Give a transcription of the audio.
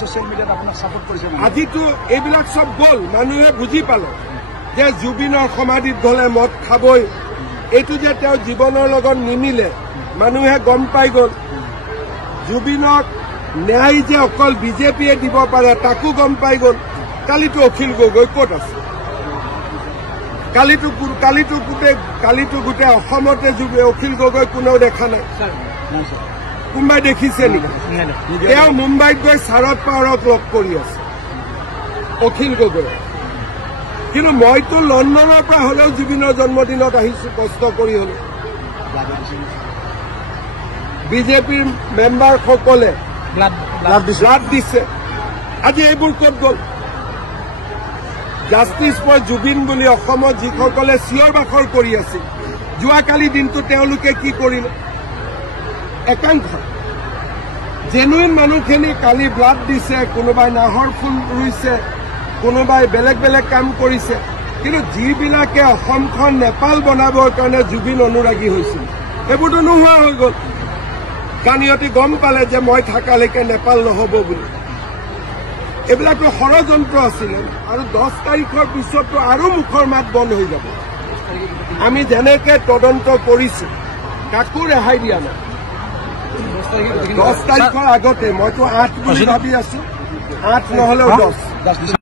social মিডিয়াত আপোনাক support কৰিছে আজিতো এইবিলাক সব গ'ল মানুহে বুজি পালে যে জুবিনৰ সমাধিত গ'লে মদ খাবই এইটো যে তেওঁ জীৱনৰ লগত নিমিলে মানুহে গম পাই গ'ল জুবিনক ন্যায় যে অকল বিজেপিয়ে দিব পাৰে তাকো গম পাই গ'ল কালিতো অখিল গগৈ ক'ত আছে কালিতো গোটেই অসমতে অখিল গগৈ কোনেও দেখা নাই কোনোবাই দেখিছে নেকি তেওঁ মুম্বাইত গৈ শাৰদ পাৱাৰক লগ কৰি আছে অখিল গগৈ কিন্তু মইতো লণ্ডনৰ পৰা হলেও জুবিনৰ জন্মদিনত আহিছো কষ্ট কৰি হলেও বিজেপিৰ মেম্বাৰসকলে ব্লাড দিছে আজি এইবোৰ ক'ত গ'ল জাষ্টিছ ফৰ জুবিন বুলি অসমত যিসকলে চিঞৰ বাখৰ কৰি আছিল যোৱাকালি দিনটো তেওঁলোকে কি কৰিলে একাংশ জেনুইন মানুহখিনি কালি ব্লাড দিছে কোনোবাই নাহৰ ফুল ৰুইছে কোনোবাই বেলেগ বেলেগ কাম কৰিছে কিন্তু যিবিলাকে অসমখন নেপাল বনাবৰ কাৰণে জুবিন অনুৰাগী হৈছিল সেইবোৰতো নোহোৱা হৈ গ'ল কাৰণ ইহঁতে গম পালে যে মই থাকালৈকে নেপাল নহ'ব বুলি এইবিলাকতো ষড়যন্ত্ৰ আছিলে আৰু 10 তাৰিখৰ পিছতো আৰু মুখৰ মাত বন্ধ হৈ যাব আমি যেনেকে তদন্ত কৰিছো কাকো ৰেহাই দিয়া নাই 10 তাৰিখৰ আগতে মইতো 8 বুলি ভাবি আছো 8 নহ'লেও 10